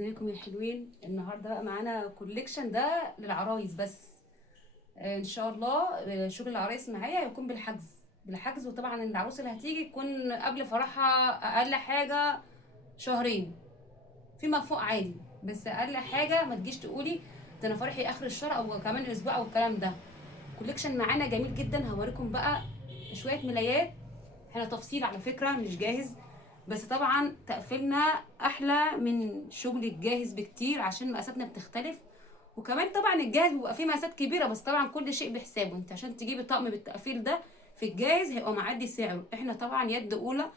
ازيكم يا حلوين؟ النهارده بقى معانا كوليكشن ده للعرايس بس. ان شاء الله. شغل العرايس معايا هيكون بالحجز، وطبعا العروسه اللي هتيجي تكون قبل فرحها اقل حاجه شهرين فيما فوق عادي. بس اقل حاجه ما تجيش تقولي ده انا فرحي اخر الشهر او كمان اسبوع او الكلام ده. كوليكشن معانا جميل جدا، هوريكم بقى شويه ملايات. احنا تفصيل على فكره مش جاهز، بس طبعا تقفيلنا احلى من شغل الجاهز بكتير عشان مقاساتنا بتختلف. وكمان طبعا الجاهز بيبقى فيه مقاسات كبيره، بس طبعا كل شيء بحسابه. انت عشان تجيبي طقم بالتقفيل ده في الجاهز هيبقى معدي سعره. احنا طبعا يد اولى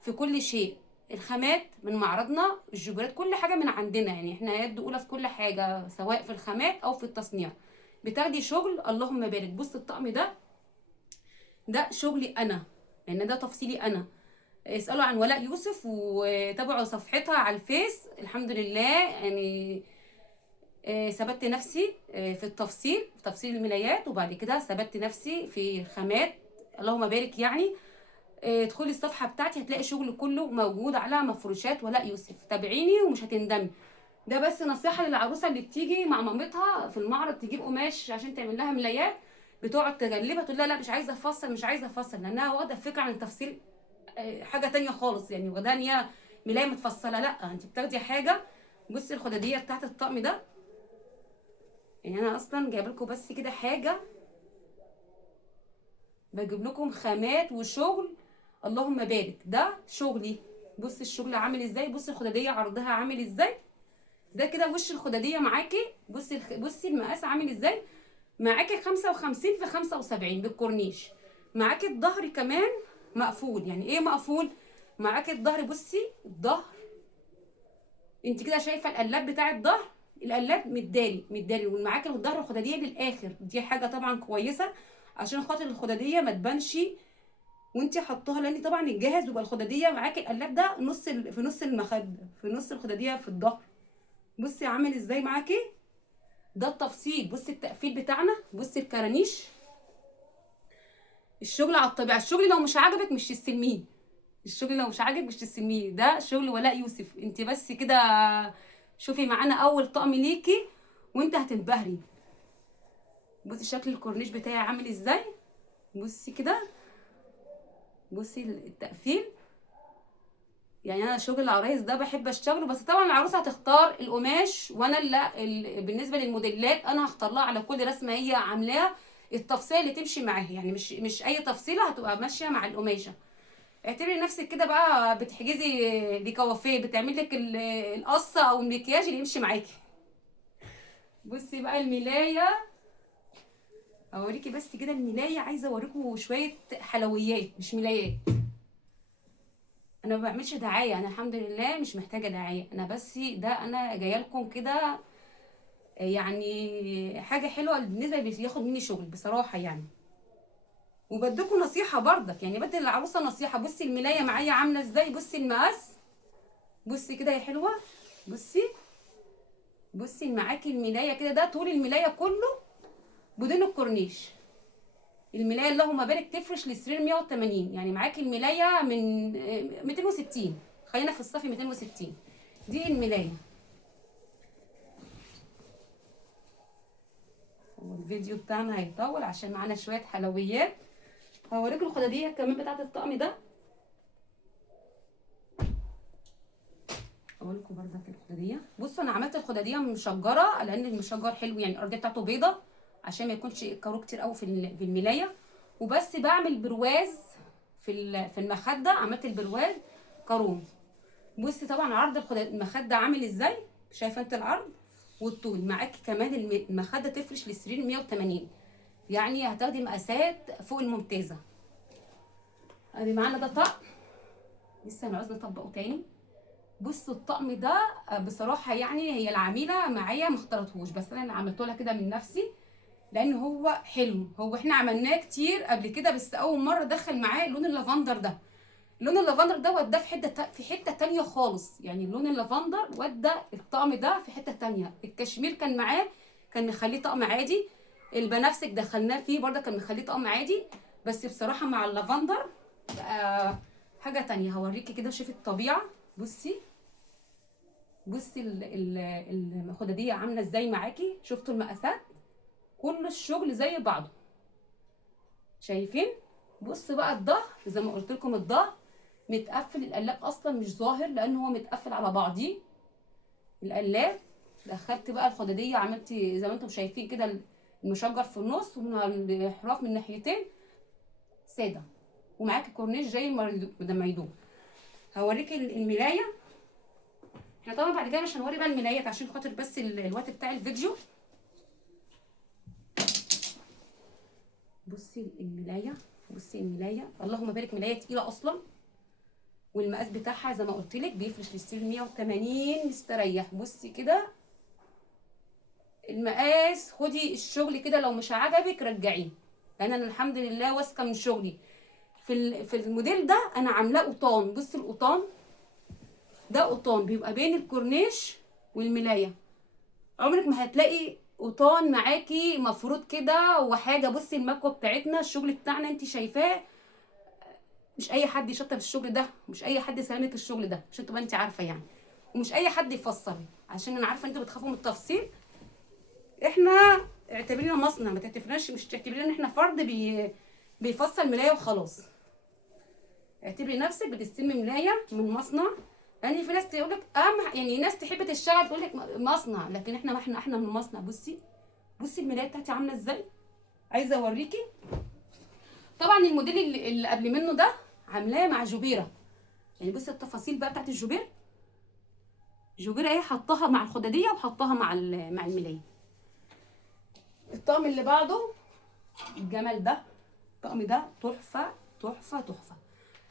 في كل شيء. الخامات من معرضنا، الجبرات كل حاجه من عندنا، يعني احنا يد اولى في كل حاجه سواء في الخامات او في التصنيع. بتاخدي شغل اللهم بارك. بص الطقم ده شغلي انا، لان ده تفصيلي انا. اسالوا عن ولاء يوسف وتابعوا صفحتها على الفيس. الحمد لله يعني. ثبت نفسي في التفصيل، في تفصيل الملايات، وبعد كده ثبت نفسي في خامات اللهم بارك يعني. ادخلي الصفحه بتاعتي هتلاقي شغل كله موجود على مفروشات ولاء يوسف. تابعيني ومش هتندمي. ده بس نصيحه للعروسه اللي بتيجي مع مامتها في المعرض تجيب قماش عشان تعمل لها ملايات، بتقعد تغلبها تقول لها لا مش عايزه افصل مش عايزه افصل، لانها واخده فكره عن التفصيل حاجه تانية خالص. يعني واخداها ان هي ملايه متفصله، لا انت بتاخدي حاجه. بصي الخداديه بتاعت الطقم ده، يعني انا اصلا جايب لكم بس كده حاجه، بجيب لكم خامات وشغل اللهم بارك. ده شغلي. بصي الشغل عامل ازاي، بصي الخداديه عرضها عامل ازاي. ده كده وش الخداديه معاكي. بصي المقاس عامل ازاي. معاكي 55 في 75 بالكورنيش. معاكي الظهر كمان مقفول. يعني ايه مقفول؟ معاكي الظهر. بصي الظهر انت كده شايفه القلاب بتاع الظهر، القلاب متداري ومعاكي الظهر الخداديه للاخر. دي حاجه طبعا كويسه عشان خاطر الخداديه ما تبانش وانت حطاها، لان طبعا الجاهز بيبقى الخداديه معاكي القلاب ده في نص المخده، في نص الخداديه في الظهر. بصي عامل ازاي معاكي. ده التفصيل. بصي التقفيل بتاعنا، بصي الكرانيش. الشغل على الطبيعه. الشغل لو مش عاجبك مش تستلميه. الشغل لو مش عاجبك مش تستلميه. ده شغل ولاء يوسف. انت بس كده شوفي معانا اول طقم ليكي وانت هتنبهري. بصي شكل الكورنيش بتاعي عامل ازاي. بصي كده. بصي التقفيل. يعني انا شغل العرايس ده بحب اشتغله، بس طبعا العروسه هتختار القماش، وانا بالنسبه للموديلات انا هختار لها على كل رسمه هي عاملاها التفصيله اللي تمشي معاها. يعني مش اي تفصيله هتبقى ماشيه مع القماشه. اعتبري نفسك كده بقى بتحجزي دي كوافيه بتعمل لك القصه او المكياج اللي يمشي معاكي. بصي بقى الملايه. اوريكي بس كده الملايه. عايزه اوريكم شويه حلويات مش ملايات. انا ما بعملش دعايه، انا الحمد لله مش محتاجه دعايه. انا بس ده انا جايه لكم كده يعني حاجه حلوه بالنسبه اللي بياخد مني شغل بصراحه يعني. وبديكم نصيحه برضك، يعني بدي العروسه نصيحه. بصي الملايه معايا عامله ازاي. بصي المقاس. بصي كده يا حلوه. بصي. بصي معاكي الملايه كده. ده طول الملايه كله بدون الكورنيش. الملايه اللهم بارك تفرش للسرير 180. يعني معاكي الملايه من 260. خلينا في الصفي 260. دي الملايه. والفيديو بتاعنا هيطول عشان معانا شويه حلويات. هوريكم الخداديه كمان بتاعت الطقم ده. اوريكم بردك الخداديه. بصوا انا عملت الخداديه مشجره لان المشجر حلو، يعني الارضيه بتاعته بيضه عشان ما يكونش كارو كتير قوي في الملايه. وبس بعمل برواز في المخده. عملت البرواز كاروم. بصي طبعا عرض المخده عامل ازاي. شايفه انت العرض والطول. معاكي كمان المخده تفرش للسرير 180. يعني هتاخدي مقاسات فوق الممتازه. ادي معانا ده طقم لسه هنعوز نطبقه تاني. بصوا الطقم ده بصراحه يعني هي العميله معايا ما اختارتهوش، بس انا اللي عملته لها كده من نفسي لان هو حلو. هو احنا عملناه كتير قبل كده، بس اول مره دخل معاه لون اللافندر ده. لون اللافندر ده وداه في حته تانية خالص. يعني لون اللافندر ودى الطقم ده في حته تانية. الكشمير كان معاه كان مخليه طقم عادي. البنفسج دخلناه فيه برده كان مخليه طقم عادي. بس بصراحه مع اللافندر بقى حاجه تانية. هوريكي كده شوفي الطبيعه. بصي. بصي الخداديه عامله ازاي معاكي، شفتوا المقاسات؟ كل الشغل زي بعضه، شايفين؟ بص بقى الظهر زي ما قلت لكم، الظهر متقفل، القلاب اصلا مش ظاهر لان هو متقفل على بعضيه القلاب. دخلت بقى الخداديه، عملتي زي ما انتم شايفين كده المشجر في النص والحراف من ناحيتين ساده، ومعاكي كورنيش جاي ميدون. هوريكي الملايه. احنا طبعا بعد كده مش هنوري بقى الملايات عشان خاطر بس الوقت بتاع الفيديو. بصي الملايه، بصي الملايه، اللهم بارك، ملايه تقيله اصلا، والمقاس بتاعها زي ما قلت لك بيفرش للسرير 180 مستريح. بصي كده المقاس، خدي الشغل كده، لو مش عجبك رجعيه، لان انا الحمد لله واثقه من شغلي. في الموديل ده انا عاملاه قطان. بصي القطان ده قطان بيبقى بين الكورنيش والملايه، عمرك ما هتلاقي قطان معاكي مفروض كده وحاجه. بصي المكوه بتاعتنا، الشغل بتاعنا انت شايفاه، مش اي حد يشطب الشغل ده، مش اي حد يسلمك الشغل ده عشان تبقى انت عارفه يعني، ومش اي حد يفصل، عشان انا عارفه انتوا بتخافوا من التفصيل. احنا اعتبرينا مصنع، ما تعتبرناش، مش تعتبرينا ان احنا فرد بيفصل ملايه وخلاص. اعتبري نفسك بتستلمي ملايه من مصنع، لان في ناس تقول لك يعني ناس تحب تشتغل تقول لك مصنع، لكن احنا من المصنع. بصي الملايه بتاعتي عامله ازاي، عايزه اوريكي. طبعا الموديل اللي قبل منه ده عاملاه مع جوبيره، يعني بصي التفاصيل بقى بتاعت الجوبير، جوبيره ايه، حطها مع الخداديه وحطها مع الملايه. الطقم اللي بعده الجمل ده، الطقم ده تحفه تحفه تحفه.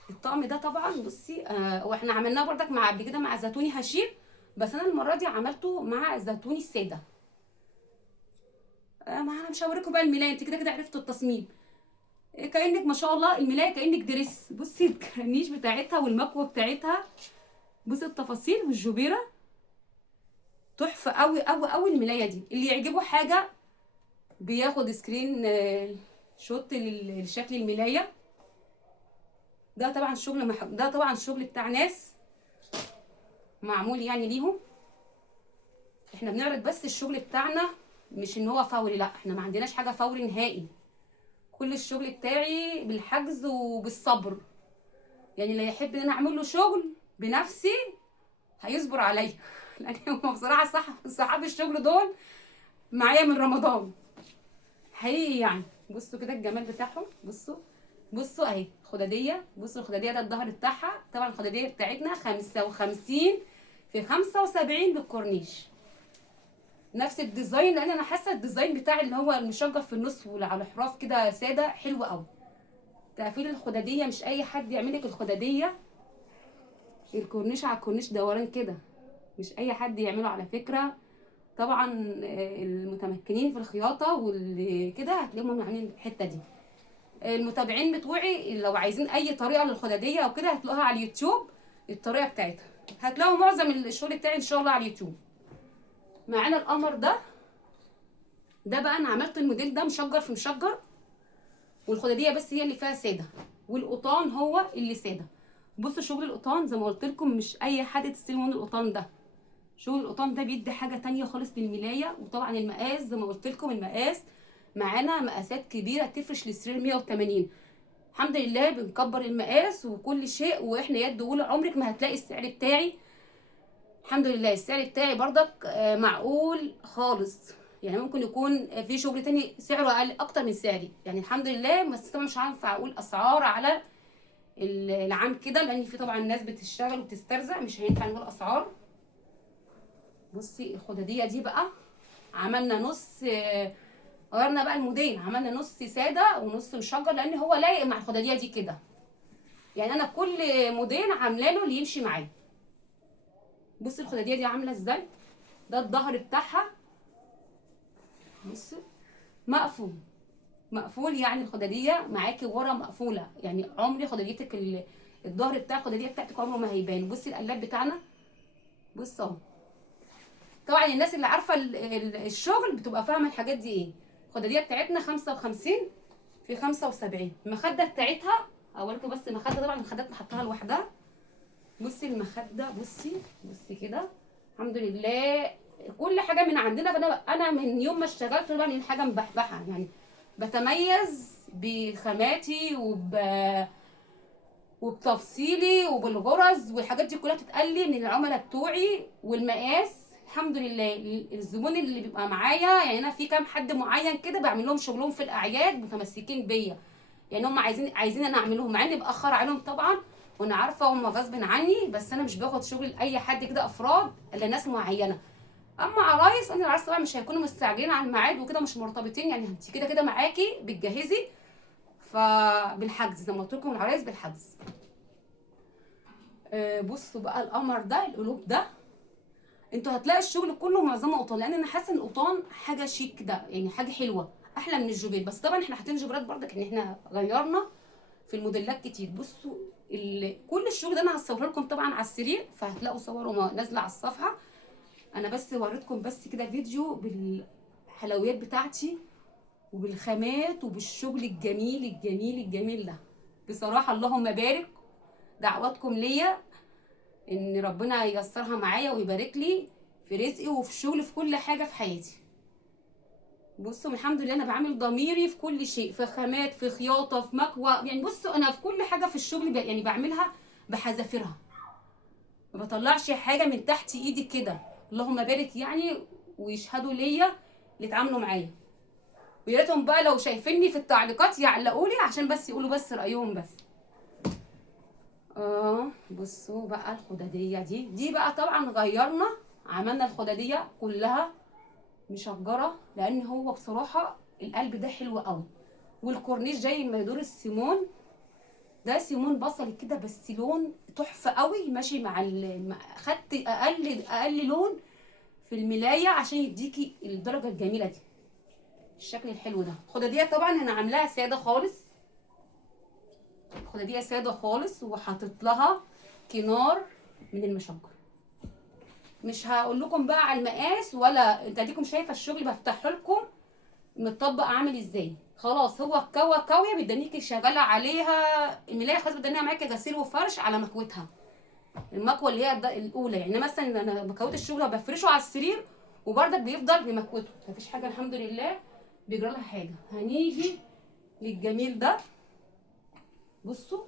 الطقم ده طبعا بصي واحنا عملناه بردك مع قبل كده مع زيتوني هشيم، بس انا المره دي عملته مع زيتوني الساده. ما انا مش هوريكم بقى الملايه، انت كده كده عرفتوا التصميم. كانك ما شاء الله الملايه كانك دريس. بصي الكرانيش بتاعتها والمكوه بتاعتها، بصي التفاصيل والجبيره تحفه قوي قوي قوي. الملايه دي اللي يعجبه حاجه بياخد سكرين شوت لشكل الملايه. ده طبعا شغل ده طبعا شغل بتاع ناس معمول يعني ليهم. احنا بنعرض بس الشغل بتاعنا، مش ان هو فوري، لا احنا ما عندناش حاجه فوري نهائي. كل الشغل بتاعي بالحجز وبالصبر، يعني اللي يحب ان انا اعمل له شغل بنفسي هيصبر عليا لان هم بصراحه صحاب الشغل دول معايا من رمضان حقيقي يعني. بصوا كده الجمال بتاعهم، بصوا اهي خداديه. بصوا الخداديه ده الظهر بتاعها، طبعا الخداديه بتاعتنا 55 في 75 بالكورنيش، نفس الديزاين، لان انا حاسه الديزاين بتاع اللي هو المشجر في النص وعلى حراف كده ساده حلو قوي. تقفيل الخداديه مش اي حد يعمل لك الخداديه، الكورنيش على الكورنيش دوران كده، مش اي حد يعمله على فكره. طبعا المتمكنين في الخياطه واللي كده هتلاقيهم عاملين الحته دي. المتابعين بتوعي لو عايزين اي طريقه للخداديه او كده هتلاقوها على اليوتيوب، الطريقه بتاعتها هتلاقوا معظم الشغل بتاعي ان شاء الله على اليوتيوب. معانا القمر ده بقى انا عملت الموديل ده مشجر في مشجر، والخداديه بس هي اللي فيها ساده، والقطان هو اللي ساده. بصوا شغل القطان زي ما قلت لكم مش اي حد تستلموا من القطان ده، شغل القطان ده بيدي حاجه تانية خالص للملايه. وطبعا المقاس زي ما قلت لكم المقاس معانا مقاسات كبيره تفرش للسرير 180. الحمد لله بنكبر المقاس وكل شيء، واحنا يد اولى عمرك ما هتلاقي السعر بتاعي، الحمد لله السعر بتاعي برضك معقول خالص. يعني ممكن يكون في شغل تاني سعره اقل اكتر من سعري، يعني الحمد لله. بس طبعا مش هينفع اقول اسعار على العام كده، لان في طبعا ناس بتشتغل وبتسترزق، مش هينفع نقول اسعار. بصي الخداديه دي بقى عملنا نص، غيرنا بقى الموديل، عملنا نص ساده ونص مشجر لان هو لايق مع الخداديه دي كده، يعني انا كل موديل عامله له اللي يمشي معاه. بصي الخداديه دي عامله ازاي، ده الظهر بتاعها، بصي مقفول يعني الخداديه معاكي ورا مقفوله، يعني عمري خداديتك الظهر بتاع الخداديه بتاعتك عمره ما هيبان. بصي القلاب بتاعنا، بص اهو. طبعا الناس اللي عارفه الشغل بتبقى فاهمه الحاجات دي ايه. الخداديه بتاعتنا 55 في 75. المخده بتاعتها اوريكم بس المخده، طبعا المخدات محطها لوحدها. بصي المخده، بصي كده الحمد لله كل حاجه من عندنا. فانا من يوم ما اشتغلت بعمل حاجه مبحبحه يعني، بتميز بخاماتي وبتفصيلي وبالغرز، والحاجات دي كلها بتتقال لي من العملاء بتوعي. والمقاس الحمد لله الزبون اللي بيبقى معايا، يعني انا في كام حد معين كده بعمل لهم شغلهم في الاعياد متمسكين بيا، يعني هم عايزين انا اعمل لهم، مع اني باخر عليهم طبعا وانا عارفه هم غصب عني، بس انا مش باخد شغل لاي حد كده افراد الا ناس معينه. اما عرايس، انا العرايس طبعا مش هيكونوا مستعجلين على الميعاد وكده، مش مرتبطين، يعني انت كده كده معاكي بتجهزي، فبالحجز زي ما قلت لكم العرايس بالحجز. بصوا بقى القمر ده، القلوب ده، انتوا هتلاقي الشغل كله معظمه قطن، لان انا حاسه ان القطن حاجه شيك كده، يعني حاجه حلوه احلى من الجوبير. بس طبعا احنا حاطين جوبرات برضك ان احنا غيرنا في الموديلات كتير. بصوا كل الشغل ده انا هصوره لكم طبعا على السرير، فهتلاقوا صوره نازله على الصفحه. انا بس وريتكم بس كده فيديو بالحلويات بتاعتي وبالخامات وبالشغل الجميل الجميل الجميل ده. بصراحه اللهم بارك، دعواتكم ليا ان ربنا ييسرها معايا ويبارك لي في رزقي وفي شغلي في كل حاجه في حياتي. بصوا الحمد لله انا بعمل ضميري في كل شيء، في خامات، في خياطه، في مكوى، يعني بصوا انا في كل حاجه في الشغل يعني بعملها بحذافيرها، ما بطلعش حاجه من تحت ايدي كده. اللهم بارك يعني، ويشهدوا ليا اللي اتعاملوا معايا. ويا ريتهم بقى لو شايفيني في التعليقات يعلقوا لي عشان بس يقولوا بس رايهم بس. بصوا بقى الخداديه دي بقى طبعا غيرنا، عملنا الخداديه كلها مشجره، لان هو بصراحه القلب ده حلو قوي، والكورنيش جاي ما يدور السيمون ده، سيمون بصلي كده بس لون تحفه قوي، ماشي مع خدت اقل لون في الملايه عشان يديكي الدرجه الجميله دي، الشكل الحلو ده. الخداديه طبعا انا عاملاها ساده خالص، الخداديه ساده خالص، وحاطط لها كنار من المشجر. مش هقول لكم بقى على المقاس، ولا انت اديكم شايفه الشغل بفتحه لكم متطبق عامل ازاي. خلاص هو كاويه بتدنيكي شغاله عليها الملايه، خلاص بتدنيها معاكي غسيل وفرش على مكوتها، المكوه اللي هي الاولى. يعني مثلا انا مكوت الشغل بفرشه على السرير وبرضك بيفضل بمكوته، مفيش حاجه الحمد لله بيجرى لها حاجه. هنيجي للجميل ده، بصوا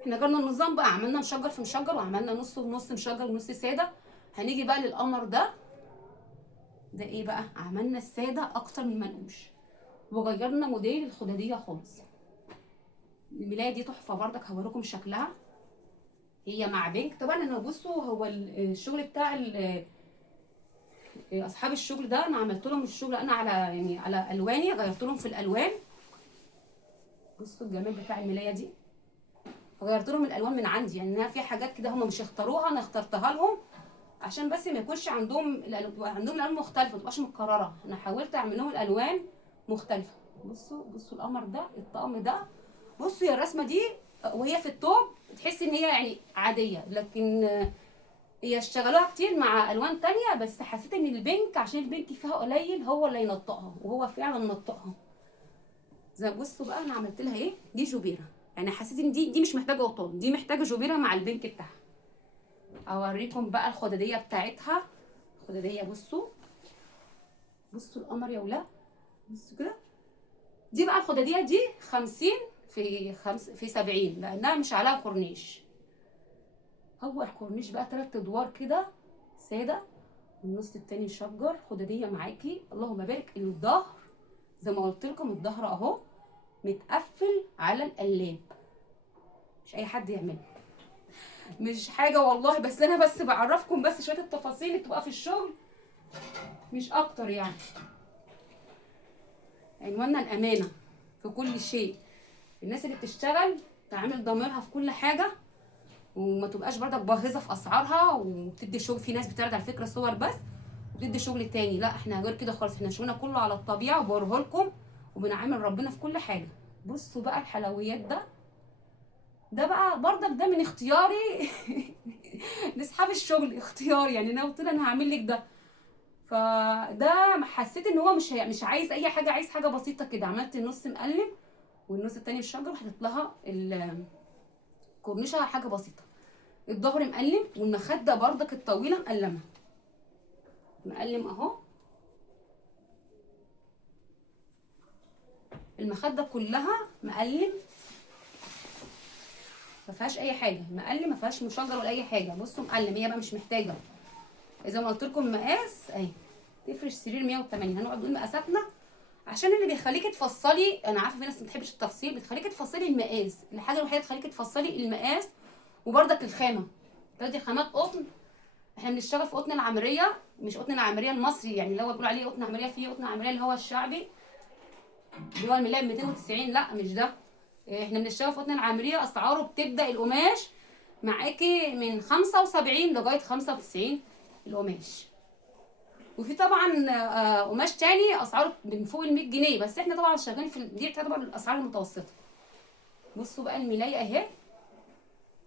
احنا جرنا النظام بقى، عملنا مشجر في مشجر، وعملنا نص ونص مشجر ونص ساده. هنيجي بقى للقمر ده ايه بقى، عملنا الساده اكتر من منقوش، وغيرنا موديل الخداديه خالص. الملايه دي تحفه برضك، هوريكم شكلها، هي مع بينك طبعا. انا بصوا هو الشغل بتاع اصحاب الشغل ده انا عملت لهم الشغل انا على يعني على الواني، غيرت لهم في الالوان. بصوا الجمال بتاع الملايه دي، غيرت لهم الالوان من عندي، يعني انا في حاجات كده هم مش اختاروها انا اخترتها لهم، عشان بس ما يكونش عندهم عندهم الالوان مختلفه، ما تبقاش متكرره. انا حاولت اعمل لهم الالوان مختلفه. بصوا القمر ده، الطقم ده، بصوا يا الرسمه دي وهي في التوب تحسي ان هي يعني عاديه، لكن هي اشتغلوها كتير مع الوان تانية، بس حسيت ان البينك عشان البينك فيها قليل هو اللي ينطقها، وهو فعلا نطقها. زي بصوا بقى انا عملت لها ايه، دي جوبيره، يعني حسيت ان دي مش محتاجه قطن، دي محتاجه جوبيره مع البينك بتاعها. اوريكم بقى الخداديه بتاعتها. الخداديه بصوا القمر يا ولاد، بصوا كده. دي بقى الخداديه دي 50 في 70، لانها مش عليها كورنيش. هو الكورنيش بقى 3 ادوار كده ساده، والنص التاني مشجر. خداديه معاكي اللهم بارك. الظهر زي ما قلت لكم الظهر اهو متقفل على القلاب، مش اي حد يعمله، مش حاجه والله، بس انا بس بعرفكم بس شويه التفاصيل اللي بتبقى في الشغل مش اكتر يعني. عنواننا الامانه في كل شيء، الناس اللي بتشتغل تعمل ضميرها في كل حاجه، وما تبقاش برضك باهظه في اسعارها وبتدي شغل. في ناس بتعرض على فكره صور بس وبتدي شغل تاني، لا احنا غير كده خالص، احنا شغلنا كله على الطبيعه وبوريه لكم، وبنعامل ربنا في كل حاجه. بصوا بقى الحلويات ده بقى برضك ده من اختياري لاصحاب الشغل، اختياري يعني، انا قلت له انا هعمل لك ده، فده حسيت ان هو مش عايز اي حاجه، عايز حاجه بسيطه كده. عملت النص مقلم والنص التاني بالشجر، وحطيت لها الكورنيشه حاجه بسيطه. الظهر مقلم، والمخده برضك الطويله مقلمه. مقلم اهو. المخده كلها مقلم، ما فيهاش اي حاجه، مقلم، ما فيهاش مشجر ولا اي حاجه. بصوا مقلم، هي بقى مش محتاجه. زي ما قلت لكم مقاس اهي. تفرش سرير 180. هنقعد نقول مقاساتنا عشان اللي بيخليكي تفصلي. انا عارفه في ناس ما بتحبش التفصيل، بتخليكي تفصلي المقاس. الحاجه الوحيده اللي تخليكي تفصلي المقاس، وبرضك الخامه. دي خامات قطن. احنا بنشتغل في قطن العمريه، مش قطن العمريه المصري يعني اللي هو بيقولوا عليه قطن عمريه. فيه قطن عمريه اللي هو الشعبي اللي هو الملايه ب 290، لا مش ده. احنا بنشتغل في قطن العمريه. اسعاره بتبدا القماش معاكي من 75 لغايه 95 القماش. وفي طبعا قماش تاني اسعاره من فوق ال 100 جنيه، بس احنا طبعا شغالين في دي تعتبر الاسعار المتوسطه. بصوا بقى الملايه اهي.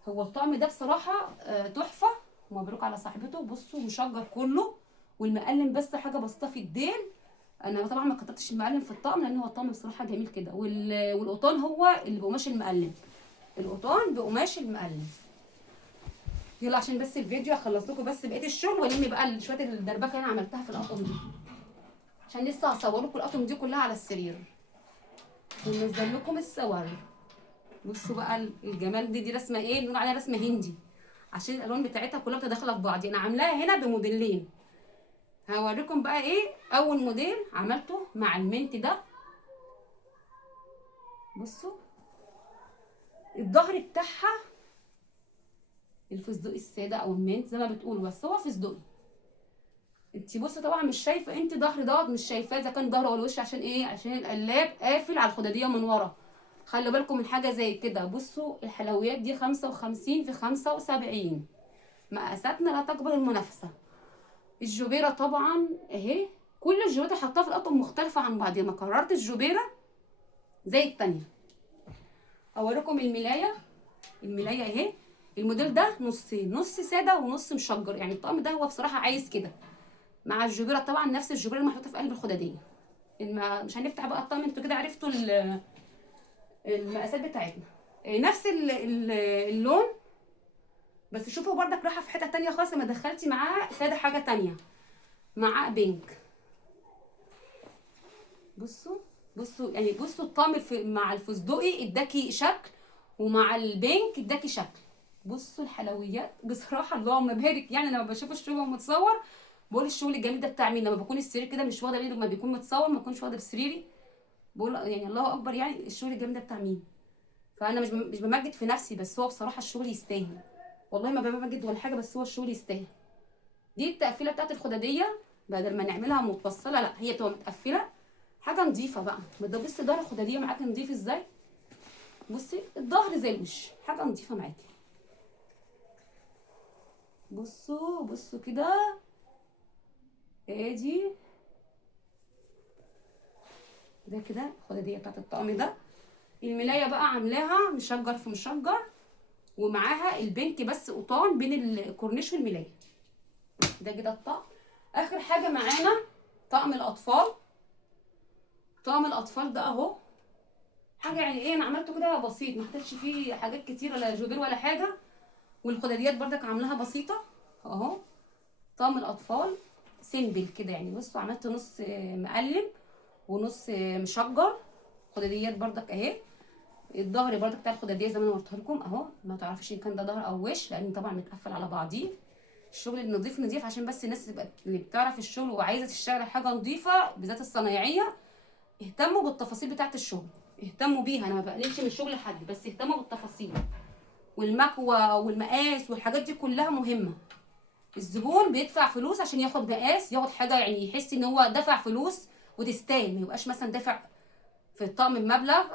هو الطقم ده بصراحه تحفه، مبروك على صاحبته. بصوا مشجر كله، والمقلم بس حاجه بسيطه في الديل. انا طبعا ما كتبتش المقلم في الطقم لان هو الطقم بصراحه جميل كده. والقطان هو اللي بقماش المقلم، القطان بقماش المقلم. يلا عشان بس الفيديو اخلص لكم بس بقيه الشغل، والم بقى شويه الدربكه اللي انا عملتها في الاطقم دي، عشان لسه هصور لكم الاطقم دي كلها على السرير وننزل لكم الصور. بصوا بقى الجمال. دي رسمه ايه؟ بنقول عليها رسمه هندي عشان الالوان بتاعتها كلها متداخله في بعض. انا عاملاها هنا بموديلين. هوريكم بقى ايه. اول موديل عملته مع المنت ده. بصوا الظهر بتاعها الفستقي الساده او المنت زي ما بتقول، بس هو فستقي. انت بصوا طبعا مش شايفه انت ظهر دوت، مش شايفاه اذا كان ظهر ولا وش. عشان ايه؟ عشان القلاب قافل على الخداديه من ورا. خلي بالكم من حاجه زي كده. بصوا الحلويات دي 55 في 75. مقاساتنا لا تقبل المنافسه. الجبيره طبعا اهي. كل الجبيرات اللي حطاها في الاطقم مختلفه عن بعضها، ما كررت الجبيره زي التانيه. اوريكم الملايه. الملايه اهي. الموديل ده نصين، نص ساده ونص مشجر. يعني الطقم ده هو بصراحه عايز كده مع الجبيره. طبعا نفس الجبيره اللي محطوطه في قلب الخداديه. مش هنفتح بقى الطقم، انتوا كده عرفتوا المقاسات بتاعتنا. نفس اللون. بس شوفوا بردك رايحه في حته تانية خالص لما دخلتي معاه ساده حاجه تانية معاه بينك. بصوا بصوا يعني بصوا الطقم مع الفستقي اداكي شكل، ومع البينك اداكي شكل. بصوا الحلويات بصراحه اللهم بارك. يعني لما بشوف الشغل وهو متصور بقول الشغل الجميل ده بتاع مين. لما بكون السرير كده مش واخده بالي، لما بيكون متصور ما بكونش واخده بسريري بقول يعني الله اكبر. يعني الشغل الجميل ده بتاع مين. فانا مش بمجد في نفسي، بس هو بصراحه الشغل يستاهل. والله ما بمجد ولا حاجه، بس هو الشغل يستاهل. دي التقفيله بتاعت الخداديه. بدل ما نعملها متفصله لا، هي تبقى متقفله حاجه نظيفه بقى. بصي ظهر الخداديه معاكي نظيف ازاي. بصي الظهر زي الوش حاجه نظيفه معاكي. بصوا بصوا كده ادي. ده كده الخداديه بتاعت الطقم ده. الملايه بقى عاملاها مشجر في مشجر، ومعاها البنك بس قطان بين الكورنيش والملايه. ده كده الطقم. اخر حاجه معانا طقم الاطفال. طقم الاطفال ده اهو حاجه يعني ايه. انا عملته كده بسيط، ما حطيتش فيه حاجات كتير ولا جوبير ولا حاجه. والخداديات بردك عاملاها بسيطه اهو. طقم الاطفال سيمبل كده يعني. بصوا عملت نص مقلم ونص مشجر. خداديات بردك اهي. الظهر بردك بتاع الخداديه زي ما انا وريتها لكم اهو. ما تعرفيش ان كان ده ظهر او وش لان طبعا متقفل على بعضيه. الشغل النظيف نظيف عشان بس الناس اللي بتعرف الشغل وعايزه تشتغل حاجه نظيفه بالذات الصنايعيه. اهتموا بالتفاصيل بتاعه الشغل، اهتموا بيها. انا ما بقللش من شغل حد، بس اهتموا بالتفاصيل والمكوى والمقاس والحاجات دي كلها مهمه. الزبون بيدفع فلوس عشان ياخد مقاس، ياخد حاجه يعني يحس ان هو دفع فلوس وتستاهل. ما يبقاش مثلا دافع في الطقم بمبلغ.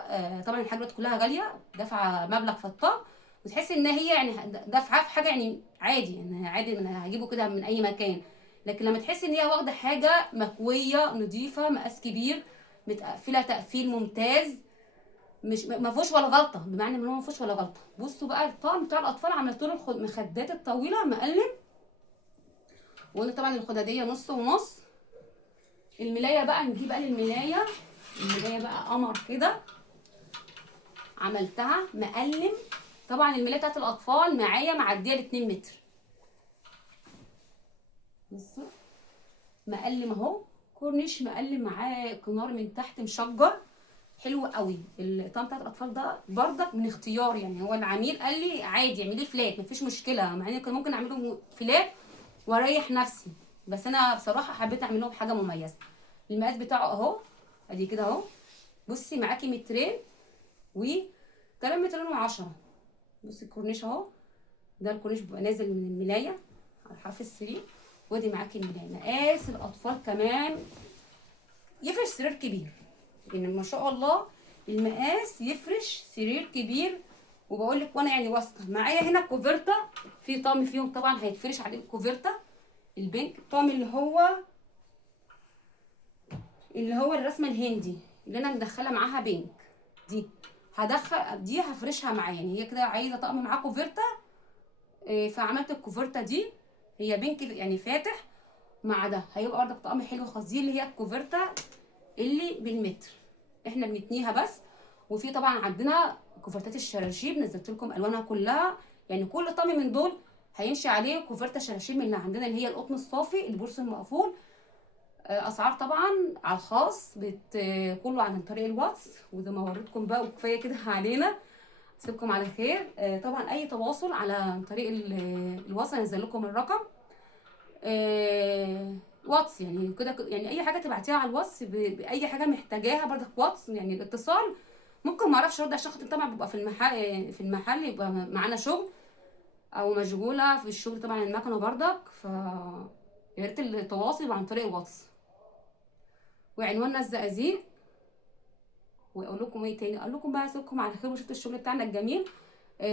طبعا الحاجات دلوقتي كلها غاليه، دافعه مبلغ في الطقم وتحس ان هي يعني دافعه في حاجه يعني عادي، يعني عادي انا هجيبه كده من اي مكان. لكن لما تحس ان هي واخده حاجه مكويه نظيفه مقاس كبير متقفله تقفيل ممتاز، مش ما فيهوش ولا غلطه، بمعنى ان هو ما فيهوش ولا غلطه. بصوا بقى الطقم بتاع الاطفال عملت له المخدات الطويله مقلم، وقلنا طبعا الخداديه نص ونص. الملايه بقى نجيب بقى الملايه. الملايه بقى قمر كده عملتها مقلم. طبعا الملايه بتاعت الاطفال معايا معديه ال 2 متر. بصوا مقلم اهو، كورنيش مقلم معاه كنار من تحت مشجر، حلو قوي. الطقم بتاعت الاطفال ده بردك من اختيار، يعني هو العميل قال لي عادي اعملي فلات مفيش مشكله، مع ان كان ممكن اعمله فلات واريح نفسي، بس انا بصراحه حبيت اعمله بحاجه مميزه. المقاس بتاعه اهو، ادي كده اهو. بصي معاكي مترين و 3 مترين و10. بصي الكورنيش اهو، ده الكورنيش بيبقى نازل من الملايه على حرف السرير، وادي معاكي الملايه. مقاس الاطفال كمان يفرش سرير كبير، يعني ما شاء الله المقاس يفرش سرير كبير. وبقول لك وانا يعني واثقه معايا هنا كوفرتا، في طقم فيهم طبعا هيتفرش عليه كوفرتا البينك، الطقم اللي هو الرسمه الهندي اللي انا مدخله معاها بينك دي، دي هفرشها معايا، يعني هي كده عايزه طقم معاه كوفرتا. فعملت الكوفرتا دي، هي بينك يعني فاتح مع ده، هيبقى برضك طقم حلو خالص. دي اللي هي الكوفرتا اللي بالمتر، احنا بنتنيها بس. وفي طبعا عندنا كوفرتات الشراشيب، نزلت لكم الوانها كلها، يعني كل طقم من دول هيمشي عليه كوفرته شراشيب من اللي عندنا اللي هي القطن الصافي البورس المقفول. اسعار طبعا على الخاص كله عن طريق الواتس، وزي ما وريتكم بقى وكفايه كده علينا. اسيبكم على خير. طبعا اي تواصل على طريق الواتس هنزل لكم الرقم. واتس يعني كده، يعني اي حاجه تبعتيها على الواتس باي حاجه محتاجاها برضك واتس، يعني الاتصال ممكن ما اعرفش ارد عشان خاطر طبعا ببقى في المحل يبقى معانا شغل او مشغوله في الشغل طبعا المكنه برضك، يا ريت التواصل يبقى عن طريق الواتس. وعنواننا الزقازيق. واقول لكم ايه تاني، اقول لكم بقى اسيبكم على خير وشفتوا الشغل بتاعنا الجميل.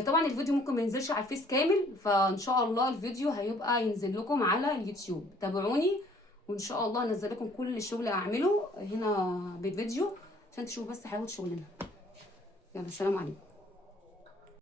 طبعا الفيديو ممكن ما ينزلش على الفيس كامل، فان شاء الله الفيديو هيبقى ينزل لكم على اليوتيوب، تابعوني وان شاء الله انزل لكم كل الشغل اعمله هنا بالفيديو عشان تشوفوا بس حلاوه شغلنا. يلا سلام عليكم.